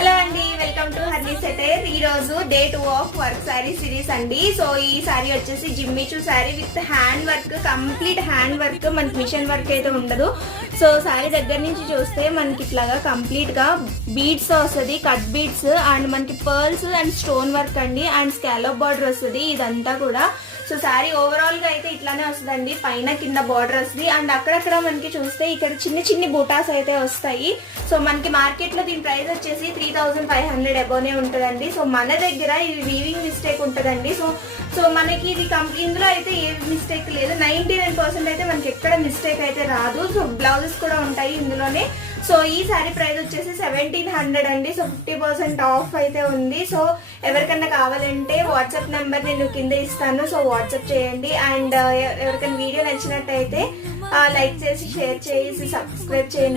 Hello అండి, welcome to హర్నీ setter. ఈ రోజు day 2 of work sari series అండి. సో ఈ శారీ వచ్చేసి Jimmy Choo sari with hand work, complete hand work, మనకి మిషన్ వర్క్ అయితే ఉండదు. సో శారీ దగ్గర నుంచి చూస్తే మనకి ఇట్లాగా కంప్లీట్ గా బీడ్స్ వస్తుంది, కట్ బీడ్స్ అండ్ మనకి పర్ల్స్ అండ్ స్టోన్ వర్క్ అండి, అండ్ స్కాలప్ బార్డర్ వస్తుంది ఇదంతా కూడా. సో శారీ ఓవరాల్ గా అయితే ఇట్లానే వస్తుందండి, పైన కింద బార్డర్ వస్తుంది అండ్ అక్కడక్కడ మనకి చూస్తే ఇక్కడ చిన్న చిన్ని బూటాస్ అయితే వస్తాయి. సో మనకి మార్కెట్ లో దీని ప్రైస్ వచ్చేసి 3500 అబోనే ఉంటుందండి. సో మన దగ్గర ఇది వీవింగ్ మిస్టేక్ ఉంటుందండి. సో మనకి ఇది ఇందులో అయితే ఏ మిస్టేక్ లేదు, 99% అయితే మనకి ఎక్కడ మిస్టేక్ అయితే రాదు. సో బ్లౌజెస్ కూడా ఉంటాయి ఇందులోనే. సో ఈ శారీ ప్రైస్ వచ్చేసి 1700 అండి. సో 50% ఆఫ్ అయితే ఉంది. సో ఎవరికన్నా కావాలంటే వాట్సాప్ నెంబర్ నేను కింద ఇస్తాను, సో వాట్సాప్ చేయండి. అండ్ ఎవరికైనా వీడియో నచ్చినట్టయితే లైక్ చేసి షేర్ చేసి సబ్స్క్రైబ్ చేయండి.